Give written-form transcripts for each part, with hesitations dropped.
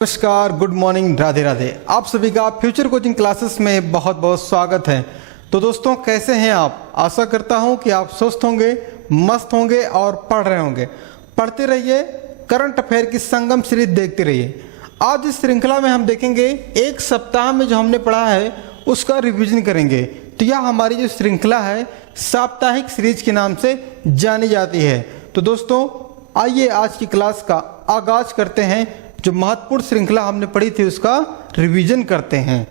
नमस्कार, good morning, Radhe Radhe. आप सभी का फ्यूचर कोचिंग क्लासेस में बहुत बहुत स्वागत है। तो दोस्तों, कैसे हैं आप? आशा करता हूं कि आप स्वस्थ होंगे, मस्त होंगे और पढ़ रहे होंगे। पढ़ते रहिए, करंट अफेयर की संगम सीरीज देखते रहिए। आज इस श्रृंखला में हम देखेंगे एक सप्ताह में जो हमने पढ़ा है उसका रिवीजन करेंगे। तो यह हमारी जो श्रृंखला है साप्ताहिक सीरीज के नाम से जानी जाती है। तो दोस्तों, आइए आज की क्लास का आगाज करते हैं। जो महत्वपूर्ण श्रृंखला हमने पढ़ी थी उसका रिवीजन करते हैं।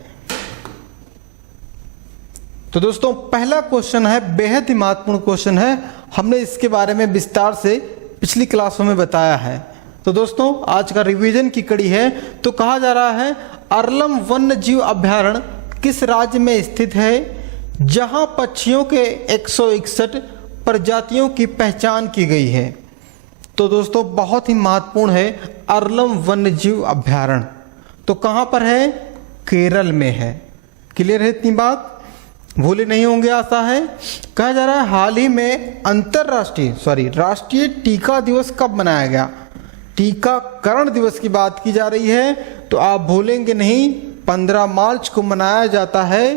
तो दोस्तों, पहला क्वेश्चन है, बेहद ही महत्वपूर्ण क्वेश्चन है। हमने इसके बारे में विस्तार से पिछली क्लासों में बताया है। तो दोस्तों, आज का रिवीजन की कड़ी है। तो कहा जा रहा है, अरलम वन्य जीव अभ्यारण्य किस राज्य में स्थित है जहां पक्षियों के 161 प्रजातियों की पहचान की गई है? तो दोस्तों, बहुत ही महत्वपूर्ण है अरलम वन्यजीव अभ्यारण्य। तो कहाँ पर है? केरल में है। क्लियर है इतनी बात? भूले नहीं होंगे आशा है। कहा जा रहा है, हाल ही में राष्ट्रीय टीका दिवस कब मनाया गया? टीकाकरण दिवस की बात की जा रही है, तो आप भूलेंगे नहीं। 15 मार्च को मनाया जाता है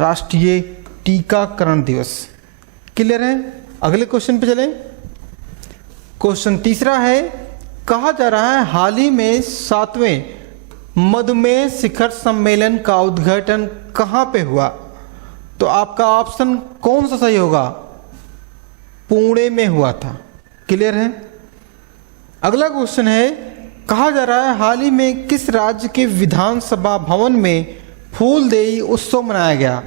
राष्ट्रीय टीकाकरण दिवस। क्लियर है? अगले क्वेश्चन पे चलें। क्वेश्चन तीसरा है, कहा जा रहा है हाल ही में 7वें मधुमेह शिखर सम्मेलन का उद्घाटन कहाँ पे हुआ? तो आपका ऑप्शन कौन सा सही होगा? पुणे में हुआ था। क्लियर है? अगला क्वेश्चन है, कहा जा रहा है हाल ही में किस राज्य के विधानसभा भवन में फूलदेई उत्सव मनाया गया?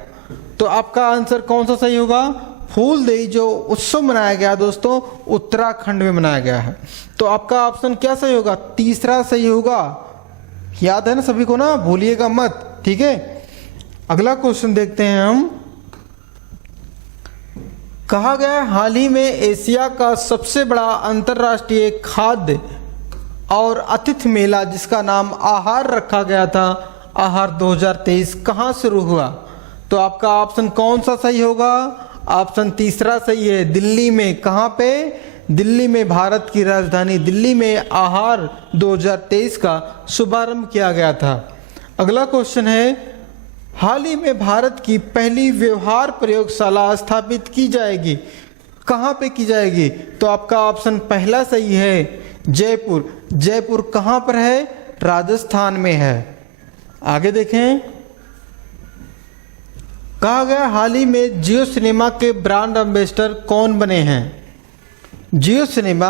तो आपका आंसर कौन सा सही होगा? फूलदेई जो उत्सव मनाया गया दोस्तों, उत्तराखंड में मनाया गया है। तो आपका ऑप्शन क्या सही होगा? तीसरा सही होगा। याद है ना सभी को ना, भूलिएगा मत। ठीक है, अगला क्वेश्चन देखते हैं हम। कहा गया हाल ही में एशिया का सबसे बड़ा अंतर्राष्ट्रीय खाद्य और अतिथि मेला जिसका नाम आहार रखा गया था, आहार 2023, कहाँ शुरू हुआ? तो आपका ऑप्शन कौन सा सही होगा? ऑप्शन तीसरा सही है, दिल्ली में। कहाँ पे? दिल्ली में, भारत की राजधानी दिल्ली में आहार 2023 का शुभारंभ किया गया था। अगला क्वेश्चन है, हाल ही में भारत की पहली व्यवहार प्रयोगशाला स्थापित की जाएगी, कहाँ पे की जाएगी? तो आपका ऑप्शन पहला सही है, जयपुर। जयपुर कहाँ पर है? राजस्थान में है। आगे देखें। कहा गया हाल ही में जियो सिनेमा के ब्रांड एम्बेसडर कौन बने हैं? जियो सिनेमा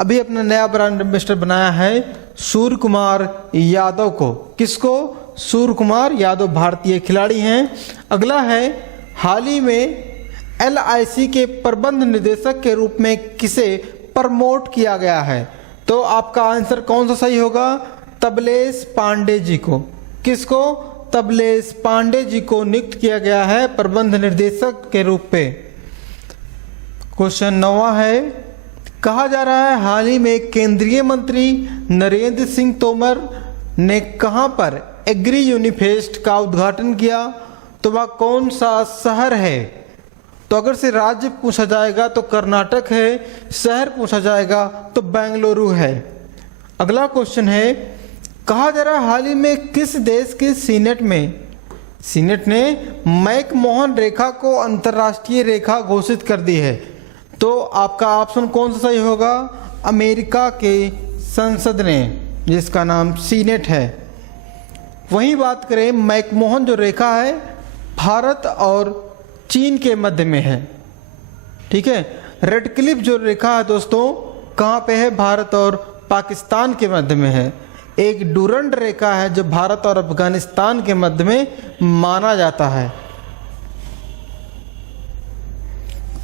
अभी अपना नया ब्रांड एम्बेसडर बनाया है सूर्य कुमार यादव को। किसको? सूर्य कुमार यादव, भारतीय खिलाड़ी हैं। अगला है, हाल ही में LIC के प्रबंध निदेशक के रूप में किसे प्रमोट किया गया है? तो आपका आंसर कौन सा सही होगा? तबलेश पांडे जी को। किसको? तबलेश पांडे जी को नियुक्त किया गया है प्रबंध निर्देशक के रूप में। क्वेश्चन 9वां है, कहा जा रहा है हाल ही में केंद्रीय मंत्री नरेंद्र सिंह तोमर ने कहां पर एग्री यूनिफेस्ट का उद्घाटन किया? तो वह कौन सा शहर है? तो अगर से राज्य पूछा जाएगा तो कर्नाटक है, शहर पूछा जाएगा तो बेंगलुरु है। अगला क्वेश्चन है, कहा जा रहा है हाल ही में किस देश के सीनेट ने मैकमोहन रेखा को अंतर्राष्ट्रीय रेखा घोषित कर दी है? तो आपका ऑप्शन कौन सा सही होगा? अमेरिका के संसद ने, जिसका नाम सीनेट है। वहीं बात करें, मैकमोहन जो रेखा है भारत और चीन के मध्य में है। ठीक है, रेड क्लिफ जो रेखा है दोस्तों कहाँ पे है? भारत और पाकिस्तान के मध्य में है। एक डूरंड रेखा है जो भारत और अफगानिस्तान के मध्य में माना जाता है।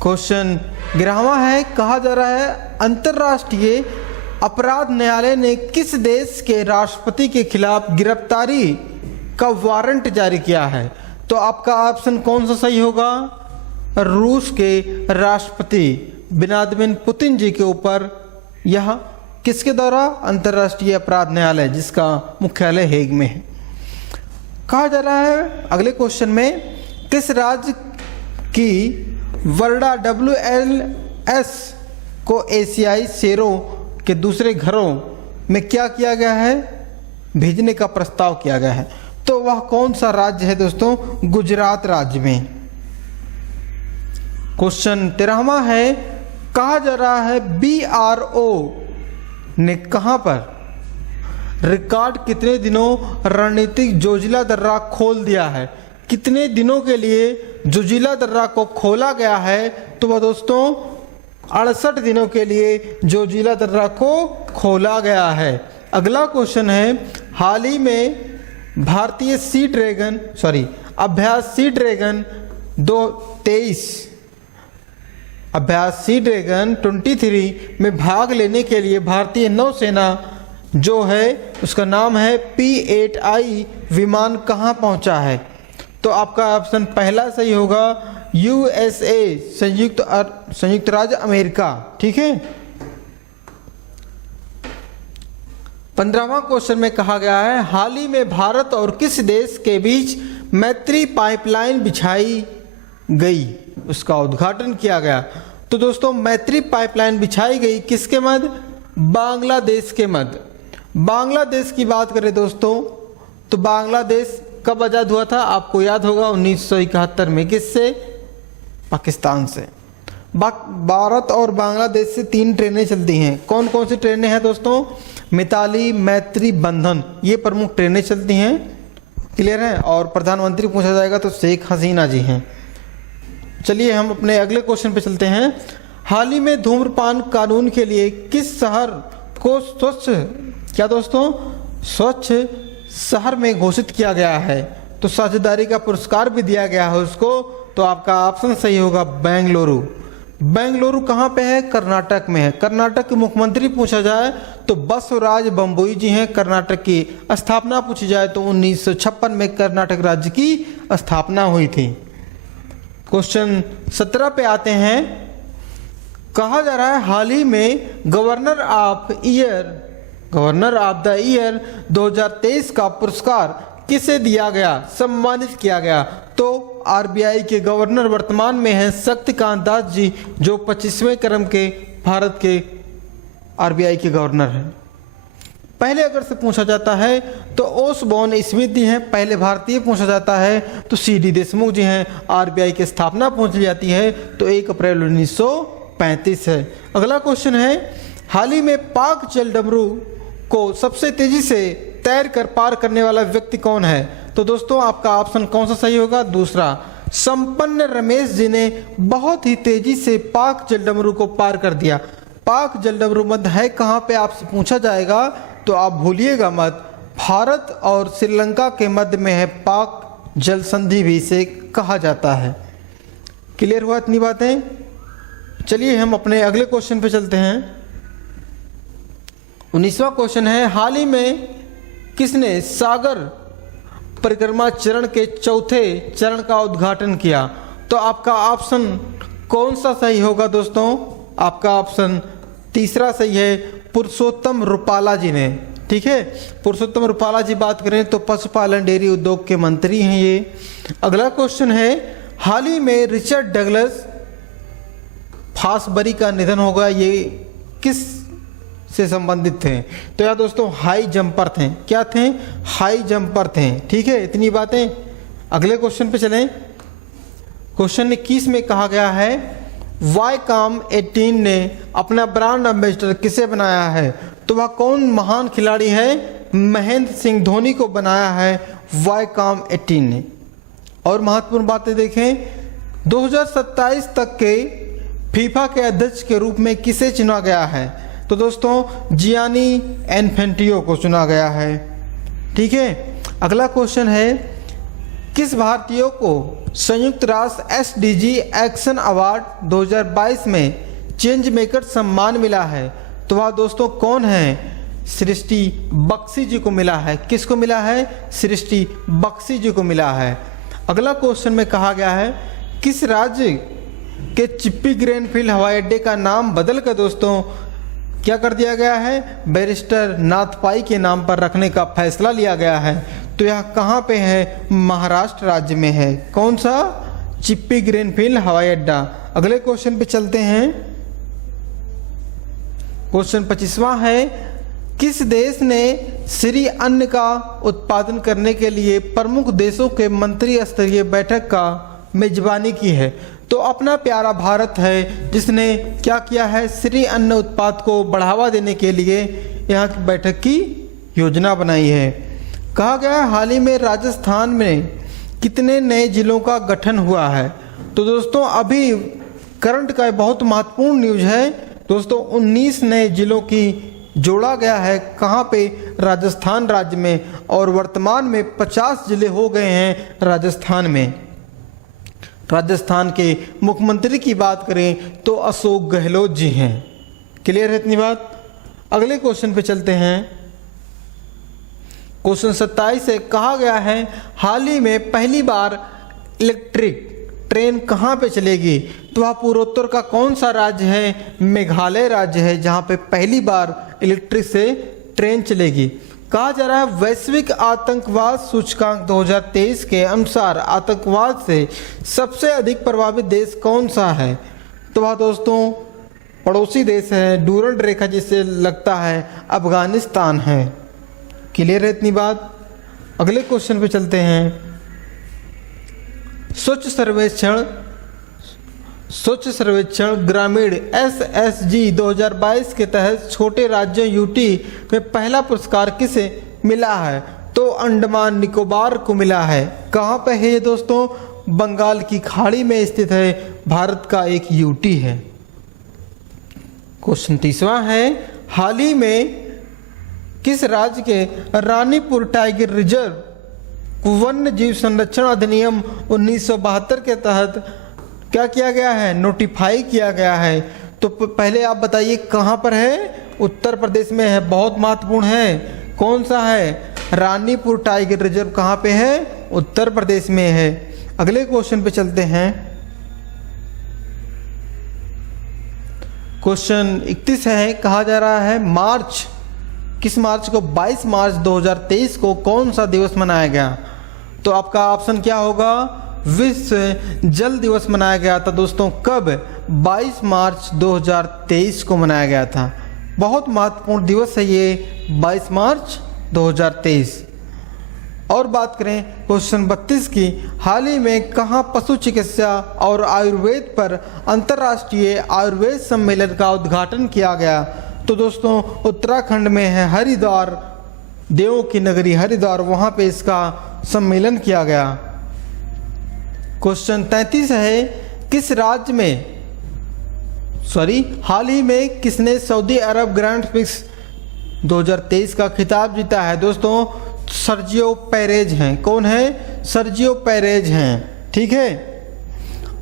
क्वेश्चन 11वां है, कहा जा रहा है अंतर्राष्ट्रीय अपराध न्यायालय ने किस देश के राष्ट्रपति के खिलाफ गिरफ्तारी का वारंट जारी किया है? तो आपका ऑप्शन कौन सा सही होगा? रूस के राष्ट्रपति व्लादिमीर पुतिन जी के ऊपर यह किसके द्वारा? अंतर्राष्ट्रीय अपराध न्यायालय, जिसका मुख्यालय हेग में है। कहा जा रहा है अगले क्वेश्चन में, किस राज्य की वर्डा WLS को एशियाई शेरों के दूसरे घरों में क्या किया गया है? भेजने का प्रस्ताव किया गया है। तो वह कौन सा राज्य है दोस्तों? गुजरात राज्य में। क्वेश्चन 13वां है, कहा जा रहा है BRO ने कहां पर रिकॉर्ड कितने दिनों रणनीतिक जोजिला दर्रा खोल दिया है? कितने दिनों के लिए जोजिला दर्रा को खोला गया है? तो वह दोस्तों 68 दिनों के लिए जोजिला दर्रा को खोला गया है। अगला क्वेश्चन है, हाल ही में भारतीय अभ्यास सी ड्रैगन 23 में भाग लेने के लिए भारतीय नौसेना जो है उसका नाम है P-8I विमान कहां पहुंचा है? तो आपका ऑप्शन पहला सही होगा, USA संयुक्त राज्य अमेरिका। ठीक है। 15वां क्वेश्चन में कहा गया है, हाल ही में भारत और किस देश के बीच मैत्री पाइपलाइन बिछाई गई, उसका उद्घाटन किया गया? तो दोस्तों मैत्री पाइपलाइन बिछाई गई किसके मध्य? बांग्लादेश के मध्य। बांग्लादेश की बात करें दोस्तों तो बांग्लादेश कब आजाद हुआ था? आपको याद होगा 1971 में। किससे? पाकिस्तान से। भारत और बांग्लादेश से 3 ट्रेनें चलती हैं। कौन कौन सी ट्रेनें हैं दोस्तों? मिताली, मैत्री, बंधन, ये प्रमुख ट्रेनें चलती हैं। क्लियर है। और प्रधानमंत्री पूछा जाएगा तो शेख हसीना जी हैं। चलिए हम अपने अगले क्वेश्चन पे चलते हैं। हाल ही में धूम्रपान कानून के लिए किस शहर को स्वच्छ शहर में घोषित किया गया है? तो साझेदारी का पुरस्कार भी दिया गया है उसको। तो आपका ऑप्शन सही होगा बेंगलुरु। बेंगलुरु कहाँ पे है? कर्नाटक में है। कर्नाटक के मुख्यमंत्री पूछा जाए तो बसवराज बम्बोई जी हैं। कर्नाटक की स्थापना पूछी जाए तो 1956 में कर्नाटक राज्य की स्थापना हुई थी। क्वेश्चन 17 पे आते हैं। कहा जा रहा है हाल ही में गवर्नर ऑफ द ईयर 2023 का पुरस्कार किसे दिया गया, सम्मानित किया गया? तो आरबीआई के गवर्नर वर्तमान में हैं शक्तिकांत दास जी, जो 25वें क्रम के भारत के आरबीआई के गवर्नर हैं। पहले अगर से पूछा जाता है तो ओसबॉर्न स्मिथ जी हैं। पहले भारतीय पूछा जाता है तो CD देशमुख जी हैं। आरबीआई की स्थापना पूछी जाती है तो 1 अप्रैल 1935 है। अगला क्वेश्चन है, हाल ही में पाक जलडमरू को सबसे तेजी से तैर कर पार करने वाला व्यक्ति कौन है? तो दोस्तों आपका ऑप्शन कौन सा सही होगा? दूसरा। संपन्न रमेश जी ने बहुत ही तेजी से पाक जलडमरू को पार कर दिया। पाक जलडमरू मध्य है कहाँ पे आपसे पूछा जाएगा तो आप भूलिएगा मत, भारत और श्रीलंका के मध्य में है। पाक जल संधि भी इसे कहा जाता है। क्लियर हुआ इतनी बातें? चलिए हम अपने अगले क्वेश्चन पे चलते हैं। 19वां क्वेश्चन है, हाल ही में किसने सागर परिक्रमा चरण के 4थे चरण का उद्घाटन किया? तो आपका ऑप्शन कौन सा सही होगा दोस्तों? आपका ऑप्शन तीसरा सही है, पुरुषोत्तम रूपाला जी ने। ठीक है। पुरुषोत्तम रूपाला जी बात करें तो पशुपालन डेयरी उद्योग के मंत्री हैं ये। अगला क्वेश्चन है, हाल ही में रिचर्ड डगलस फासबरी का निधन होगा, ये किस से संबंधित थे? तो यार दोस्तों हाई जंपर थे। क्या थे? हाई जंपर थे। ठीक है, इतनी बातें। अगले क्वेश्चन पे चलें। क्वेश्चन 21 में कहा गया है, वाईकॉम 18 ने अपना ब्रांड एम्बेसडर किसे बनाया है? तो वह कौन महान खिलाड़ी है? महेंद्र सिंह धोनी को बनाया है वाईकॉम 18 ने। और महत्वपूर्ण बातें देखें, 2027 तक के फीफा के अध्यक्ष के रूप में किसे चुना गया है? तो दोस्तों जियानी इन्फेंटिनो को चुना गया है। ठीक है। अगला क्वेश्चन है, किस भारतीय को संयुक्त राष्ट्र SDG एक्शन अवार्ड 2022 में चेंज मेकर सम्मान मिला है? तो वह दोस्तों कौन है? सृष्टि बख्शी जी को मिला है। किसको मिला है? सृष्टि बख्शी जी को मिला है। अगला क्वेश्चन में कहा गया है, किस राज्य के चिप्पी ग्रेनफील्ड हवाई अड्डे का नाम बदल कर दोस्तों क्या कर दिया गया है? बैरिस्टर नाथपाई के नाम पर रखने का फैसला लिया गया है। तो यह कहाँ पे है? महाराष्ट्र राज्य में है। कौन सा? चिप्पी ग्रेनफील्ड हवाई अड्डा। अगले क्वेश्चन पे चलते हैं। क्वेश्चन 25वां है, किस देश ने श्री अन्न का उत्पादन करने के लिए प्रमुख देशों के मंत्री स्तरीय बैठक का मेजबानी की है? तो अपना प्यारा भारत है जिसने क्या किया है, श्री अन्न उत्पाद को बढ़ावा देने के लिए यहाँ की बैठक की योजना बनाई है। कहा गया है हाल ही में राजस्थान में कितने नए जिलों का गठन हुआ है? तो दोस्तों अभी करंट का बहुत महत्वपूर्ण न्यूज है दोस्तों, 19 नए जिलों की जोड़ा गया है। कहाँ पे? राजस्थान राज्य में, और वर्तमान में 50 जिले हो गए हैं राजस्थान में। राजस्थान के मुख्यमंत्री की बात करें तो अशोक गहलोत जी हैं। क्लियर है इतनी बात? अगले क्वेश्चन पे चलते हैं। क्वेश्चन 27 से कहा गया है हाल ही में पहली बार इलेक्ट्रिक ट्रेन कहाँ पे चलेगी? तो वह पूर्वोत्तर का कौन सा राज्य है? मेघालय राज्य है जहाँ पे पहली बार इलेक्ट्रिक से ट्रेन चलेगी। कहा जा रहा है वैश्विक आतंकवाद सूचकांक 2023 के अनुसार आतंकवाद से सबसे अधिक प्रभावित देश कौन सा है? तो वह दोस्तों पड़ोसी देश है, डूरंड रेखा जिसे लगता है अफगानिस्तान है। क्लियर है इतनी बात? अगले क्वेश्चन पे चलते हैं। स्वच्छ सर्वेक्षण ग्रामीण SSG 2022 के तहत छोटे राज्यों यूटी में पहला पुरस्कार किसे मिला है? तो अंडमान निकोबार को मिला है। कहाँ पे है ये दोस्तों? बंगाल की खाड़ी में स्थित है, भारत का एक यूटी है। क्वेश्चन 30वां है हाल ही में किस राज्य के रानीपुर टाइगर रिजर्व वन्य जीव संरक्षण अधिनियम 1972 के तहत क्या किया गया है? नोटिफाई किया गया है। तो पहले आप बताइए कहाँ पर है? उत्तर प्रदेश में है, बहुत महत्वपूर्ण है। कौन सा है? रानीपुर टाइगर रिजर्व कहाँ पे है? उत्तर प्रदेश में है। अगले क्वेश्चन पे चलते हैं। क्वेश्चन 31 है, कहा जा रहा है किस मार्च को 22 मार्च 2023 को कौन सा दिवस मनाया गया? तो आपका ऑप्शन क्या होगा? विश्व जल दिवस मनाया गया था दोस्तों। कब? 22 मार्च 2023 को मनाया गया था। बहुत महत्वपूर्ण दिवस है ये 22 मार्च 2023। और बात करें क्वेश्चन 32 की, हाल ही में कहाँ पशु चिकित्सा और आयुर्वेद पर अंतर्राष्ट्रीय आयुर्वेद सम्मेलन का उद्घाटन किया गया? तो दोस्तों उत्तराखंड में है हरिद्वार, देवों की नगरी हरिद्वार, वहाँ पे इसका सम्मेलन किया गया। क्वेश्चन 33 है किस राज्य में हाल ही में किसने सऊदी अरब ग्रैंड प्रिक्स 2023 का खिताब जीता है? दोस्तों सर्जियो पेरेज हैं। कौन है? सर्जियो पेरेज हैं। ठीक है।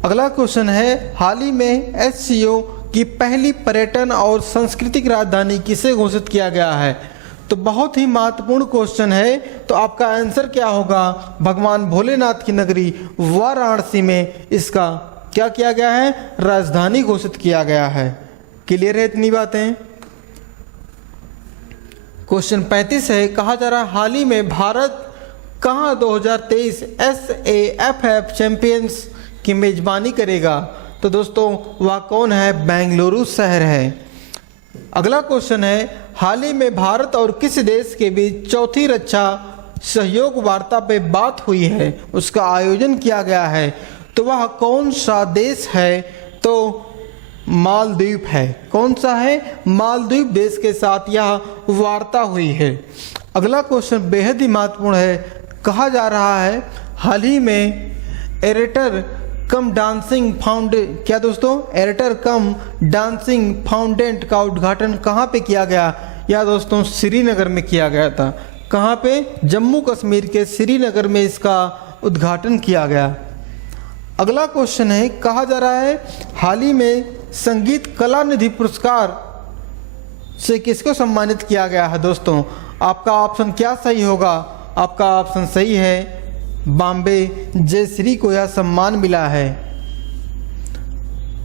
अगला क्वेश्चन है हाल ही में SCO की पहली पर्यटन और सांस्कृतिक राजधानी किसे घोषित किया गया है? तो बहुत ही महत्वपूर्ण क्वेश्चन है। तो आपका आंसर क्या होगा? भगवान भोलेनाथ की नगरी वाराणसी में इसका क्या किया गया है? राजधानी घोषित किया गया है। क्लियर है इतनी बातें? क्वेश्चन 35 है, कहा जा रहा है हाल ही में भारत कहाँ 2023 SAFF चैंपियंस की मेजबानी करेगा? तो दोस्तों वह कौन है? बेंगलुरु शहर है। अगला क्वेश्चन है हाल ही में भारत और किस देश के बीच चौथी रक्षा सहयोग वार्ता पे बात हुई है, उसका आयोजन किया गया है? तो वह कौन सा देश है? तो मालदीव है। कौन सा है? मालदीव देश के साथ यह वार्ता हुई है। अगला क्वेश्चन बेहद ही महत्वपूर्ण है। कहा जा रहा है हाल ही में एरेटर कम डांसिंग फाउंडेंट का उद्घाटन कहाँ पे किया गया? या दोस्तों श्रीनगर में किया गया था। कहाँ पे? जम्मू कश्मीर के श्रीनगर में इसका उद्घाटन किया गया। अगला क्वेश्चन है, कहा जा रहा है हाल ही में संगीत कला निधि पुरस्कार से किसको सम्मानित किया गया है? दोस्तों आपका ऑप्शन क्या सही होगा? आपका ऑप्शन सही है, बॉम्बे जयश्री को यह सम्मान मिला है।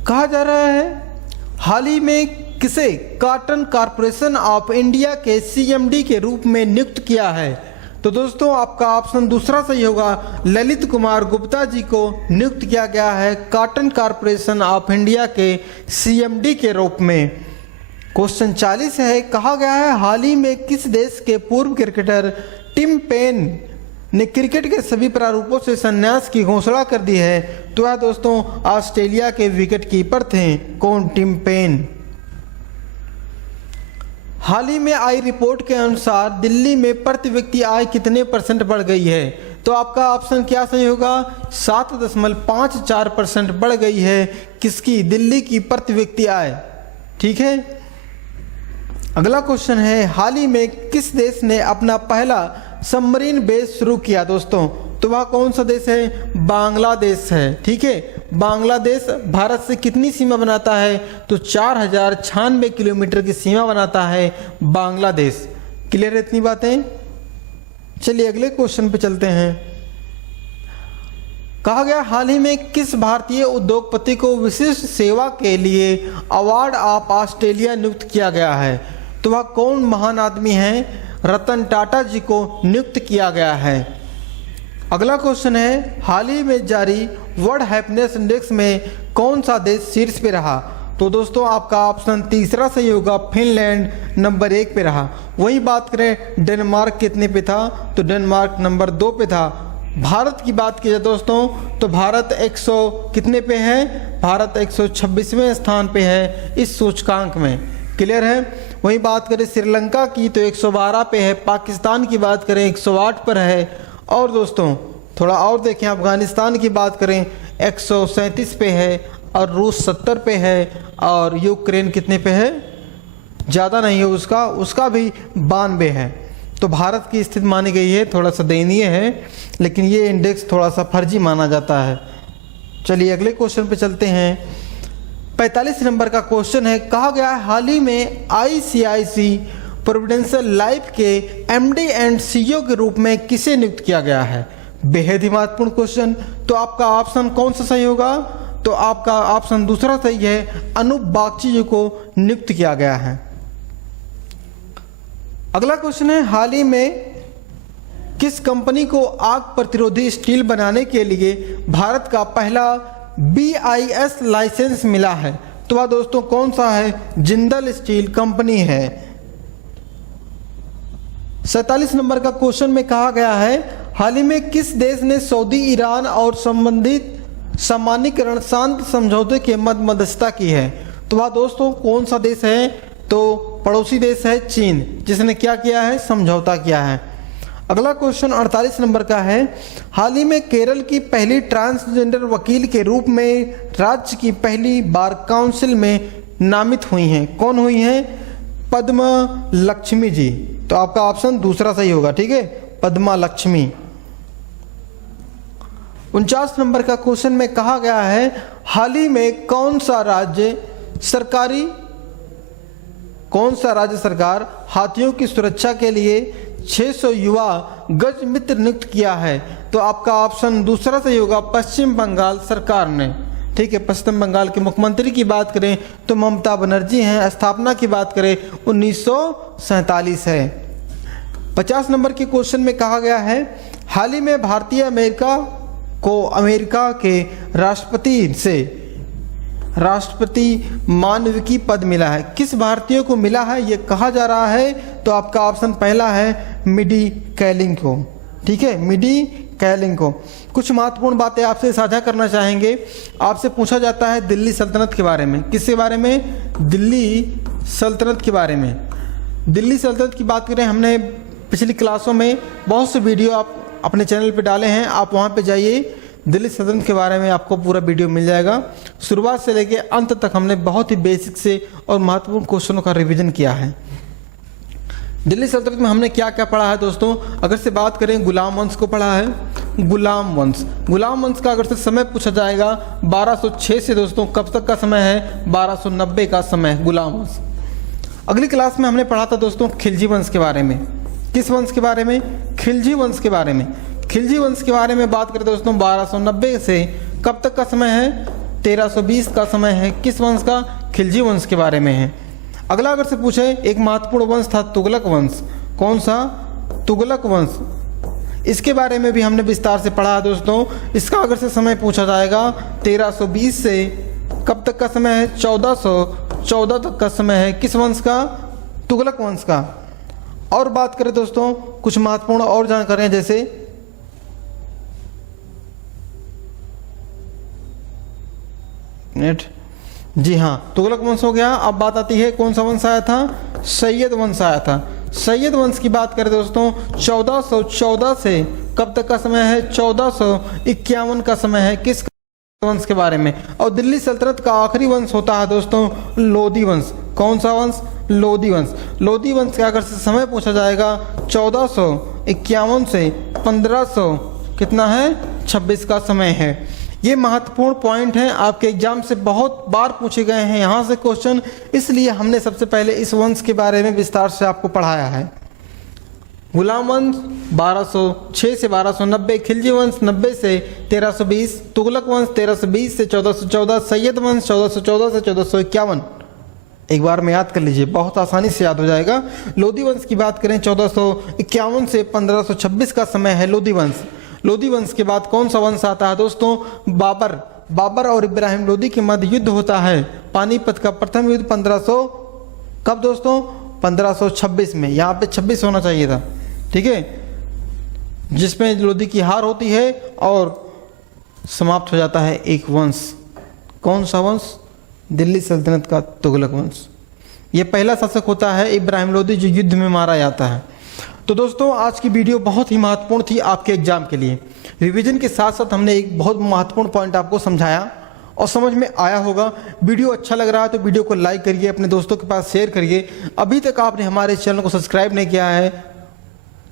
कहा जा रहा है हाल ही में किसे कॉटन कॉरपोरेशन ऑफ इंडिया के CMD के रूप में नियुक्त किया है? तो दोस्तों आपका ऑप्शन दूसरा सही होगा, ललित कुमार गुप्ता जी को नियुक्त किया गया है कॉटन कॉरपोरेशन ऑफ इंडिया के CMD के रूप में। क्वेश्चन 40 है, कहा गया है हाल ही में किस देश के पूर्व क्रिकेटर टिम पेन ने क्रिकेट के सभी प्रारूपों से संन्यास की घोषणा कर दी है? तो यह दोस्तों ऑस्ट्रेलिया के विकेट कीपर थे। कौन? Tim Paine. हाल ही में आई रिपोर्ट के अनुसार दिल्ली में प्रति व्यक्ति आय कितने % बढ़ गई है? तो आपका ऑप्शन क्या सही होगा? 7.54% बढ़ गई है। किसकी? दिल्ली की प्रति व्यक्ति आय। ठीक है। अगला क्वेश्चन है, हाल ही में किस देश ने अपना पहला सबमरीन बेस शुरू किया? दोस्तों तो वह कौन सा देश है? बांग्लादेश है। ठीक है। बांग्लादेश भारत से कितनी सीमा बनाता है? तो 4096 किलोमीटर की सीमा बनाता है बांग्लादेश। क्लियर है इतनी बातें? चलिए अगले क्वेश्चन पे चलते हैं। कहा गया हाल ही में किस भारतीय उद्योगपति को विशिष्ट सेवा के लिए अवार्ड ऑफ ऑस्ट्रेलिया नियुक्त किया गया है? तो वह कौन महान आदमी है? रतन टाटा जी को नियुक्त किया गया है। अगला क्वेश्चन है, हाल ही में जारी वर्ल्ड हैप्पीनेस इंडेक्स में कौन सा देश शीर्ष पे रहा? तो दोस्तों आपका ऑप्शन तीसरा सही होगा, फिनलैंड नंबर 1 पे रहा। वही बात करें डेनमार्क कितने पे था? तो डेनमार्क नंबर 2 पे था। भारत की बात की जाए दोस्तों तो भारत 100 कितने पे है? भारत 126वें स्थान पे है इस सूचकांक में। क्लियर है। वही बात करें श्रीलंका की तो 112 पे है। पाकिस्तान की बात करें 108 पर है। और दोस्तों थोड़ा और देखें, अफगानिस्तान की बात करें 137 पे है और रूस 70 पे है और यूक्रेन कितने पे है? ज़्यादा नहीं है उसका भी 92 है। तो भारत की स्थिति मानी गई है थोड़ा सा दयनीय है, लेकिन ये इंडेक्स थोड़ा सा फर्जी माना जाता है। चलिए अगले क्वेश्चन पे चलते हैं। 45 नंबर का क्वेश्चन है, कहा गया है हाल ही में ICICI प्रोविडेंशियल लाइफ के MD एंड CEO के रूप में किसे नियुक्त किया गया है? बेहद ही महत्वपूर्ण क्वेश्चन। तो आपका ऑप्शन कौन सा सही होगा? तो आपका ऑप्शन दूसरा सही है, अनूप बागची जी को नियुक्त किया गया है। अगला क्वेश्चन है, हाल ही में किस कंपनी को आग प्रतिरोधी स्टील बनाने के लिए भारत का पहला BIS लाइसेंस मिला है? तो वह दोस्तों कौन सा है? जिंदल स्टील कंपनी है। 47 नंबर का क्वेश्चन में कहा गया है हाल ही में किस देश ने सऊदी, ईरान और संबंधित सामान्यीकरण शांत समझौते के मध्यस्थता की है? तो वह दोस्तों कौन सा देश है? तो पड़ोसी देश है चीन, जिसने क्या किया है? समझौता किया है। अगला क्वेश्चन 48 नंबर का है, हाल ही में केरल की पहली ट्रांसजेंडर वकील के रूप में राज्य की पहली बार काउंसिल में नामित हुई हैं। कौन हुई हैं? पद्मा लक्ष्मी जी। तो आपका ऑप्शन दूसरा सही होगा। ठीक है, पद्मा लक्ष्मी। 49 नंबर का क्वेश्चन में कहा गया है हाल ही में कौन सा राज्य सरकार हाथियों की सुरक्षा के लिए 600 युवा गज मित्र नियुक्त किया है? तो आपका ऑप्शन दूसरा सही होगा, पश्चिम बंगाल सरकार ने। ठीक है। पश्चिम बंगाल के मुख्यमंत्री की बात करें तो ममता बनर्जी हैं। स्थापना की बात करें 1947 है। 50 नंबर के क्वेश्चन में कहा गया है हाल ही में भारतीय अमेरिका को अमेरिका के राष्ट्रपति से राष्ट्रपति मानविकी पद मिला है। किस भारतीय को मिला है ये कहा जा रहा है? तो आपका ऑप्शन पहला है मिडी कैलिंग को। ठीक है, मिडी कैलिंग को। कुछ महत्वपूर्ण बातें आपसे साझा करना चाहेंगे। आपसे पूछा जाता है दिल्ली सल्तनत के बारे में। किसके बारे में? दिल्ली सल्तनत के बारे में। दिल्ली सल्तनत की बात करें, हमने पिछली क्लासों में बहुत से वीडियो आप अपने चैनल पे डाले हैं, आप वहाँ पे जाइए। दिल्ली सल्तनत के बारे में आपको पूरा वीडियो मिल जाएगा। शुरुआत से लेकर अंत तक हमने बहुत ही बेसिक से और महत्वपूर्ण क्वेश्चनों का रिवीजन किया है। दिल्ली सल्तनत में हमने क्या क्या पढ़ा है दोस्तों? अगर से बात करें, गुलाम वंश को पढ़ा है। गुलाम वंश का अगर से समय पूछा जाएगा 1206 से दोस्तों कब तक का समय है? 1290 का समय गुलाम वंश। अगली क्लास में हमने पढ़ा था दोस्तों खिलजी वंश के बारे में। किस वंश के बारे में? खिलजी वंश के बारे में। खिलजी वंश के बारे में बात करें दोस्तों 1290 से कब तक का समय है? 1320 का समय है। किस वंश का? खिलजी वंश के बारे में है। अगला अगर से पूछे, एक महत्वपूर्ण वंश था तुगलक वंश। कौन सा? तुगलक वंश। इसके बारे में भी हमने विस्तार से पढ़ा है दोस्तों। इसका अगर से समय पूछा जाएगा 1320 से कब तक का समय है? 14 तक का समय है किस वंश का? तुगलक वंश का। और बात करें दोस्तों कुछ महत्वपूर्ण और जानकारियां, जैसे जी हाँ, तुगलक वंश हो गया। अब बात आती है कौन सा वंश आया था? सैयद वंश आया था। सैयद वंश की बात करें दोस्तों 1414 से कब तक का समय है? 1451 का समय है किस वंश के बारे में। और दिल्ली सल्तनत का आखिरी वंश होता है दोस्तों लोधी वंश। कौन सा वंश? लोधी वंश। लोधी वंश का अगर से समय पूछा जाएगा 1451 से 1500 कितना है? 26 का समय है। ये महत्वपूर्ण पॉइंट हैं, आपके एग्जाम से बहुत बार पूछे गए हैं यहाँ से क्वेश्चन, इसलिए हमने सबसे पहले इस वंश के बारे में विस्तार से आपको पढ़ाया है। गुलाम वंश 1206 से 1290, खिलजी वंश 90 से 1320, तुगलक वंश 1320 से 1414, सैयद वंश 1414 से 1451। एक बार में याद कर लीजिए, बहुत आसानी से याद हो जाएगा। लोधी वंश की बात करें 1451 से 1526 का समय है लोधी वंश। लोधी वंश के बाद कौन सा वंश आता है दोस्तों? बाबर और इब्राहिम लोधी के मध्य युद्ध होता है। पानीपत का प्रथम युद्ध 1500 कब दोस्तों? 1526 में। यहाँ पे 26 होना चाहिए था, ठीक है, जिसमें लोधी की हार होती है और समाप्त हो जाता है एक वंश। कौन सा वंश? दिल्ली सल्तनत का तुगलक वंश। ये पहला शासक होता है इब्राहिम लोधी जो युद्ध में मारा जाता है। तो दोस्तों आज की वीडियो बहुत ही महत्वपूर्ण थी आपके एग्जाम के लिए। रिवीजन के साथ साथ हमने एक बहुत महत्वपूर्ण पॉइंट आपको समझाया और समझ में आया होगा। वीडियो अच्छा लग रहा है तो वीडियो को लाइक करिए, अपने दोस्तों के पास शेयर करिए। अभी तक आपने हमारे चैनल को सब्सक्राइब नहीं किया है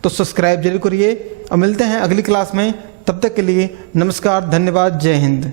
तो सब्सक्राइब जरूर करिए और मिलते हैं अगली क्लास में। तब तक के लिए नमस्कार, धन्यवाद, जय हिंद।